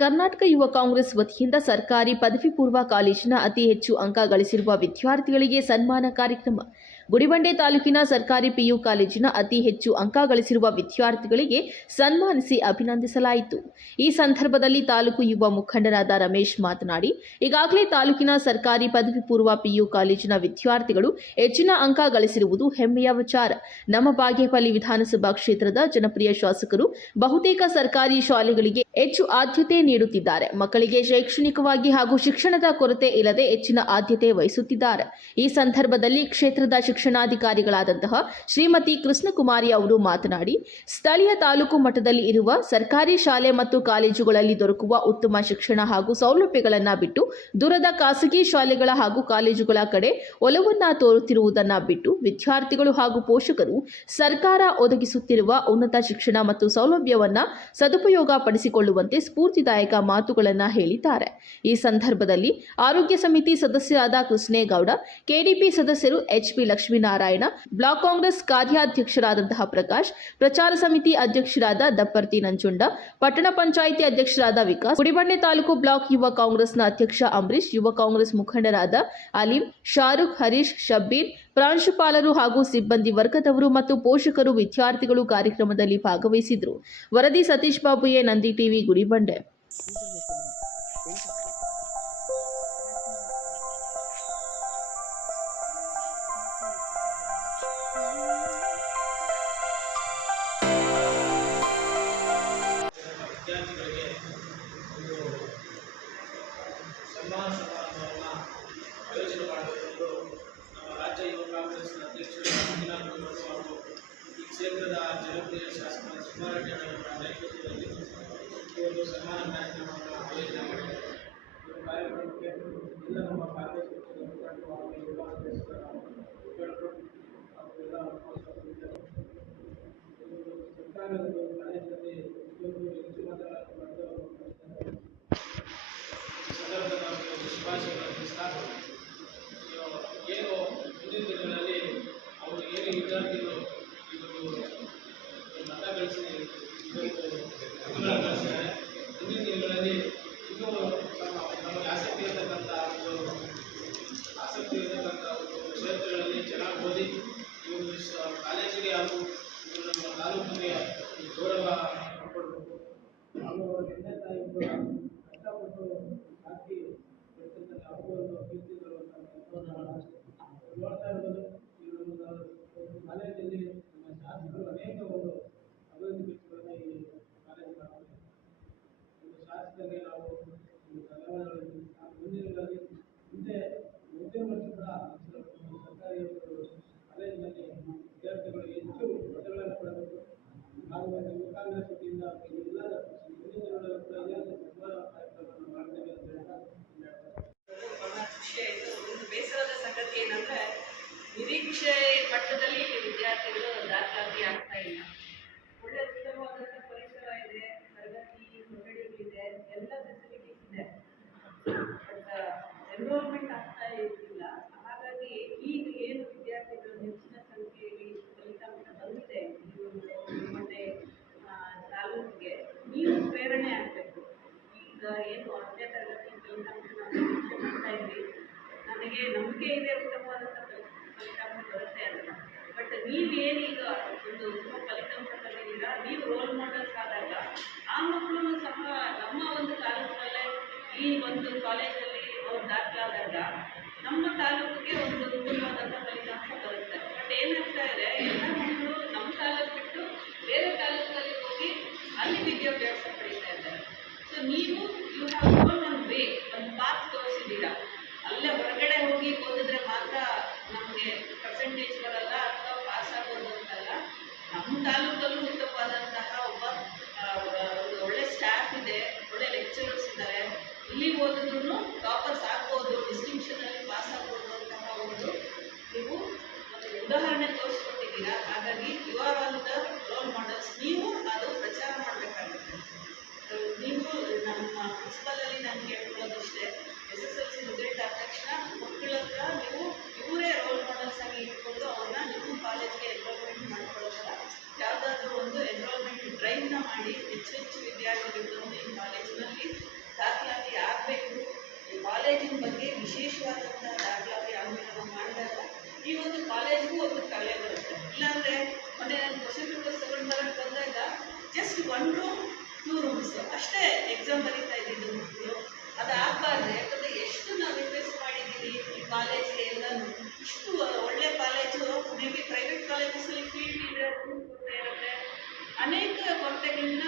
ಕರ್ನಾಟಕ ಯುವ ಕಾಂಗ್ರೆಸ್ ವತಿಯಿಂದ ಸರ್ಕಾರಿ ಪದವಿ ಪೂರ್ವ ಕಾಲೇಜಿನ ಅತಿ ಹೆಚ್ಚು ಅಂಕ ಗಳಿಸಿರುವ ವಿದ್ಯಾರ್ಥಿಗಳಿಗೆ ಸನ್ಮಾನ ಕಾರ್ಯಕ್ರಮ. ಗುಡಿಬಂಡೆ ತಾಲೂಕಿನ ಸರ್ಕಾರಿ ಪಿಯು ಕಾಲೇಜಿನ ಅತಿ ಹೆಚ್ಚು ಅಂಕ ಗಳಿಸಿರುವ ವಿದ್ಯಾರ್ಥಿಗಳಿಗೆ ಸನ್ಮಾನಿಸಿ ಅಭಿನಂದಿಸಲಾಯಿತು. ಈ ಸಂದರ್ಭದಲ್ಲಿ ತಾಲೂಕು ಯುವ ಮುಖಂಡರಾದ ರಮೇಶ್ ಮಾತನಾಡಿ, ಈಗಾಗಲೇ ತಾಲೂಕಿನ ಸರ್ಕಾರಿ ಪದವಿ ಪೂರ್ವ ಪಿಯು ಕಾಲೇಜಿನ ವಿದ್ಯಾರ್ಥಿಗಳು ಹೆಚ್ಚಿನ ಅಂಕ ಗಳಿಸಿರುವುದು ಹೆಮ್ಮೆಯ ವಿಚಾರ. ನಮ್ಮ ಬಾಗೇಪಲ್ಲಿ ವಿಧಾನಸಭಾ ಕ್ಷೇತ್ರದ ಜನಪ್ರಿಯ ಶಾಸಕರು ಬಹುತೇಕ ಸರ್ಕಾರಿ ಶಾಲೆಗಳಿಗೆ ಹೆಚ್ಚು ಆದ್ಯತೆ ನೀಡುತ್ತಿದ್ದಾರೆ. ಮಕ್ಕಳಿಗೆ ಶೈಕ್ಷಣಿಕವಾಗಿ ಹಾಗೂ ಶಿಕ್ಷಣದ ಕೊರತೆ ಇಲ್ಲದೆ ಹೆಚ್ಚಿನ ಆದ್ಯತೆ ವಹಿಸುತ್ತಿದ್ದಾರೆ. ಈ ಸಂದರ್ಭದಲ್ಲಿ ಕ್ಷೇತ್ರದ ಶಿಕ್ಷಣಾಧಿಕಾರಿಗಳಾದಂತಹ ಶ್ರೀಮತಿ ಕೃಷ್ಣಕುಮಾರಿ ಅವರು ಮಾತನಾಡಿ, ಸ್ಥಳೀಯ ತಾಲೂಕು ಮಟ್ಟದಲ್ಲಿ ಇರುವ ಸರ್ಕಾರಿ ಶಾಲೆ ಮತ್ತು ಕಾಲೇಜುಗಳಲ್ಲಿ ದೊರಕುವ ಉತ್ತಮ ಶಿಕ್ಷಣ ಹಾಗೂ ಸೌಲಭ್ಯಗಳನ್ನು ಬಿಟ್ಟು ದೂರದ ಖಾಸಗಿ ಶಾಲೆಗಳ ಹಾಗೂ ಕಾಲೇಜುಗಳ ಕಡೆ ಒಲವನ್ನ ತೋರುತ್ತಿರುವುದನ್ನು ಬಿಟ್ಟು ವಿದ್ಯಾರ್ಥಿಗಳು ಹಾಗೂ ಪೋಷಕರು ಸರ್ಕಾರ ಒದಗಿಸುತ್ತಿರುವ ಉನ್ನತ ಶಿಕ್ಷಣ ಮತ್ತು ಸೌಲಭ್ಯವನ್ನ ಸದುಪಯೋಗ ಪಡಿಸಿಕೊಳ್ಳುವಂತೆ ಸ್ಫೂರ್ತಿದಾಯಕ ಮಾತುಗಳನ್ನು ಹೇಳಿದ್ದಾರೆ. ಈ ಸಂದರ್ಭದಲ್ಲಿ ಆರೋಗ್ಯ ಸಮಿತಿ ಸದಸ್ಯರಾದ ಕೃಷ್ಣೇಗೌಡ, ಕೆಡಿಪಿ ಸದಸ್ಯರು ಎಚ್ಪಿ ಲಕ್ಷ್ಮೀನಾರಾಯಣ, ಬ್ಲಾಕ್ ಕಾಂಗ್ರೆಸ್ ಕಾರ್ಯಾಧ್ಯಕ್ಷರಾದಂತಹ ಪ್ರಕಾಶ್, ಪ್ರಚಾರ ಸಮಿತಿ ಅಧ್ಯಕ್ಷರಾದ ದಪ್ಪರ್ತಿ ನಂಜುಂಡ, ಪಟ್ಟಣ ಪಂಚಾಯಿತಿ ಅಧ್ಯಕ್ಷರಾದ ವಿಕಾಸ್, ಗುಡಿಬಂಡೆ ತಾಲೂಕು ಬ್ಲಾಕ್ ಯುವ ಕಾಂಗ್ರೆಸ್ನ ಅಧ್ಯಕ್ಷ ಅಂಬರೀಶ್, ಯುವ ಕಾಂಗ್ರೆಸ್ ಮುಖಂಡರಾದ ಅಲೀಂ, ಶಾರುಖ್, ಹರೀಶ್, ಶಬ್ಬೀರ್, ಪ್ರಾಂಶುಪಾಲರು ಹಾಗೂ ಸಿಬ್ಬಂದಿ ವರ್ಗದವರು ಮತ್ತು ಪೋಷಕರು, ವಿದ್ಯಾರ್ಥಿಗಳು ಕಾರ್ಯಕ್ರಮದಲ್ಲಿ ಭಾಗವಹಿಸಿದರು. ವರದಿ ಸತೀಶ್ ಬಾಬು, ನಂದಿ ಟಿವಿ, ಗುಡಿಬಂಡೆ. ವಿದ್ಯಾರ್ಥಿಗಳಿಗೆ ಒಂದು ಸನ್ಮಾನ ಸಮಾರಂಭವನ್ನು ಆಯೋಜನೆ ಮಾಡಬೇಕೆಂದು ನಮ್ಮ ರಾಜ್ಯ ಯುವ ಕಾಂಗ್ರೆಸ್ನ ಅಧ್ಯಕ್ಷರು ಮಂಜುನಾಥ್ ಹಾಗೂ ಈ ಕ್ಷೇತ್ರದ ಜನಪ್ರಿಯ ಶಾಸಕ ಸುಮಾರೆಡ್ಡಿ ಅವರ ನೇತೃತ್ವದಲ್ಲಿ ಒಂದು ಸನ್ಮಾನ ಕಾರ್ಯಕ್ರಮವನ್ನು ಆಯೋಜನೆ ಮಾಡಿದ್ದಾರೆ. ಈ ಕಾರ್ಯಕ್ರಮಕ್ಕೆ ಎಲ್ಲ ನಮ್ಮ ಕಾಂಗ್ರೆಸ್ ಪಕ್ಷದ ಮುಖಂಡರು ಹಾಗೂ ಯುವ ಕಾಂಗ್ರೆಸ್ನ ಮುಖಂಡರು ಹಾಗೂ ಎಲ್ಲ ಸರ್ಕಾರದ ಕಾಲೇಜಿನಲ್ಲಿ ಇಷ್ಟೊಂದು ಹೆಚ್ಚು ಮಾತನಾಡಲು ಶುಭಾಶಯಗಳನ್ನು ತಿಳಿಸ್ತಾ ಏನು ಮುಂದಿನ ದಿನಗಳಲ್ಲಿ ಅವರು ಏನು ವಿದ್ಯಾರ್ಥಿಗಳು ಇವತ್ತು ಮತ ಗಳಿಸಿ ಗಳಿಸಿದ್ದಾರೆ. ಮುಂದಿನ ದಿನಗಳಲ್ಲಿ ಇನ್ನೂ ನಮಗೆ ಆಸಕ್ತಿ ಇರತಕ್ಕಂಥ ಒಂದು ಕ್ಷೇತ್ರಗಳಲ್ಲಿ ಚೆನ್ನಾಗಿ ಓದಿ ಇವರು ಕಾಲೇಜಿಗೆ ಹಾಗೂ ನಮ್ಮ ತಾಲೂಕಿಗೆ ಗೌರವ ಕೊಡಬೇಕು ಹಾಗೂ ಅವರ ತಂದೆ ತಾಯಿ ಕಷ್ಟಪಟ್ಟು ಹಾಕಿ ಅವ್ರಿಗೂ ಒಂದು ಕೀರ್ತಿ ತರುವಂಥ ನೋಡ್ತಾ ಇರ್ಬೋದು. ಇವರು ಕಾಲೇಜಲ್ಲಿ ನಮ್ಮ ಶಾಸಕರು ಅನೇಕ ಒಂದು ಅಭಿವೃದ್ಧಿ ಕೆಲಸಗಳನ್ನು ಈ ಕಾಲೇಜ್ ಮಾಡ್ತಾರೆ. ಒಂದು ಶಾಸಕರಿಗೆ ನಾವು ಧನ್ಯವಾದಗಳು. ಮುಂದಿನಗಳಲ್ಲಿ ಮುಂದೆ ಮುಂದಿನ ವರ್ಷ ಕೂಡ ಸರ್ಕಾರಿ ಕಾಲೇಜಿನಲ್ಲಿ ವಿದ್ಯಾರ್ಥಿಗಳು ಹೆಚ್ಚು ಮತಗಳನ್ನು ಪಡೆಯಬೇಕು ಹಾಗೂ ಯುವ ಕಾಂಗ್ರೆಸ್ ವತಿಯಿಂದ ಎಲ್ಲ ಮುಂದಿನ ದಿನಗಳಲ್ಲಿ ಕೂಡ ಎಲ್ಲ ಸನ್ಮಾನ ಕಾರ್ಯಕ್ರಮವನ್ನು ಮಾಡ್ತೇವೆ ಅಂತ ಹೇಳ್ತಾ ಬಹಳ ಖುಷಿಯಾಯಿತು. ಒಂದು ಬೇಸರದ ಸಂಗತಿ ಏನಂದರೆ ನಿರೀಕ್ಷೆ ಮಟ್ಟದಲ್ಲಿ ವಿದ್ಯಾರ್ಥಿಗಳು ದಾಖಲಾತಿ ಆಗ್ತಾ ಇಲ್ಲ. ಒಳ್ಳೆ ಉತ್ತಮವಾದಂಥ ಪರಿಸರ ಇದೆ, ತರಗತಿ ಕೊಠಡಿಗಳಿದೆ, ಎಲ್ಲ ಫೆಸಿಲಿಟೀಸ್ ಇದೆ, ಬಟ್ ಎನ್ರೋಲ್ಮೆಂಟ್ ಆಗ್ತಾ ಇರಲಿಲ್ಲ. ಹಾಗಾಗಿ ಈಗ ಏನು ವಿದ್ಯಾರ್ಥಿಗಳು ಹೆಚ್ಚಿನ ಸಂಖ್ಯೆಯಲ್ಲಿ ಫಲಿತಾಂಶ ಬಂದಿದೆ ಮತ್ತೆ ತಾಲೂಕಿಗೆ, ನೀವು ಪ್ರೇರಣೆ ಆಗಬೇಕು. ಈಗ ಏನು 10ನೇ ತರಗತಿ ಫಲಿತಾಂಶ ನಾವು ನಿರೀಕ್ಷೆ ಮಾಡ್ತಾ ಇದ್ವಿ, ನನಗೆ ನಂಬಿಕೆ ಇದೆ ಉತ್ತಮವಾದಂಥ ಫಲಿತಾಂಶ ಬರುತ್ತೆ ಅಂತ. ಬಟ್ ನೀವೇನೀಗ ಒಂದು ಉತ್ತಮ ಫಲಿತಾಂಶ ತಂದಿದ್ದೀರಾ, ನೀವು ರೋಲ್ ಮಾಡೆಲ್ಸ್ ಆದಾಗ ಆ ಮಕ್ಕಳು ಸಹ ನಮ್ಮ ಒಂದು ತಾಲೂಕಿನಲ್ಲೇ ಈ ಒಂದು ಕಾಲೇಜಲ್ಲಿ ಅವ್ರು ದಾಖಲಾದಾಗ ನಮ್ಮ ತಾಲೂಕಿಗೆ ಒಂದು ಉತ್ತಮವಾದಂಥ ಫಲಿತಾಂಶ ಬರುತ್ತೆ. ಬಟ್ ಏನಾಗ್ತಾ ಇದೆ, ಎಲ್ಲ ಮಕ್ಕಳು ನಮ್ಮ ತಾಲೂಕು ಬಿಟ್ಟು ಬೇರೆ ತಾಲೂಕಲ್ಲಿ ಹೋಗಿ ಅಲ್ಲಿ ವಿದ್ಯಾಭ್ಯಾಸ ಪಡೀತಾ ಇದ್ದಾರೆ. ಸೊ ನೀವು you have gone one way, ಒಂದು ಪಾತ್ ತೋರಿಸಿದ್ದೀರಾ. ಅಲ್ಲೇ ಹೊರಗಡೆ ಹೋಗಿ ಓದಿದ್ರೆ ಮಾತ್ರ ನಮಗೆ ಪರ್ಸೆಂಟೇಜ್ ಬರಲ್ಲ ಅಥವಾ ಪಾಸ್ ಆಗೋದು ಅಂತಲ್ಲ. ನಮ್ಮ ತಾಲೂಕಲ್ಲೂ ಉತ್ತಮವಾದಂತಹ ಒಂದು ಒಳ್ಳೆ ಸ್ಟಾಫ್ ಇದೆ, ಒಳ್ಳೆ ಲೆಕ್ಚರರ್ಸ್ ಇದ್ದಾರೆ. ಇಲ್ಲಿ ಓದಿದ್ರು ಟಾಪರ್ಸ್ ಆಗ್ಬೋದು, ಡಿಸ್ಟಿಂಕ್ಷನಲ್ಲಿ ಪಾಸ್ ಆಗ್ಬೋದು ಅಂತಹ ಒಂದು ನೀವು ಒಂದು ಉದಾಹರಣೆ ತೋರಿಸ್ಕೊಟ್ಟಿದ್ದೀರಾ. ಹಾಗಾಗಿ you are all the role models. ನೀವು ಅದು ಪ್ರಚಾರ ಮಾಡಬೇಕಾಗುತ್ತೆ. ನೀವು ನಮ್ಮ ಪ್ರಿನ್ಸಿಪಲಲ್ಲಿ ನಾನು ಕೇಳ್ಕೊಳ್ಳೋದಿಷ್ಟೇ, SSLC ರಿಸಲ್ಟ್ ಆದ ತಕ್ಷಣ ಮಕ್ಕಳ ಹತ್ರ ನೀವು ಇವರೇ ರೋಲ್ ಮಾಡೆಲ್ಸ್ ಆಗಿ ಇಟ್ಕೊಂಡು ಅವ್ರನ್ನ ನಿಮ್ಮ ಕಾಲೇಜ್ಗೆ ಎನ್ರೋಲ್ಮೆಂಟ್ ಮಾಡ್ಕೊಳ್ಳೋ ಥರ ಯಾವುದಾದ್ರೂ ಒಂದು ಎನ್ರೋಲ್ಮೆಂಟ್ ಡ್ರೈವ್ನ ಮಾಡಿ ಹೆಚ್ಚು ವಿದ್ಯಾರ್ಥಿಗಳು ಈ ಕಾಲೇಜಿನಲ್ಲಿ ಎಕ್ಸಾಮ್ ಬರೀತಾ ಇದ್ದಿದ್ದು ಮಕ್ಕಳು. ಅದಾಗಬಾರ್ದು. ಯಾಕಂದರೆ ಎಷ್ಟು ನಾವು ಇನ್ವೆಸ್ಟ್ ಮಾಡಿದ್ದೀವಿ ಈ ಕಾಲೇಜ್ಗೆ ಎಲ್ಲನೂ. ಇಷ್ಟು ಒಳ್ಳೆ ಕಾಲೇಜು ಮೇ ಬಿ ಪ್ರೈವೇಟ್ ಕಾಲೇಜಸಲ್ಲಿ ಫೀಲ್ಡ್ ಇದೆ, ಇರುತ್ತೆ. ಅನೇಕ ಕೊರತೆಗಳನ್ನ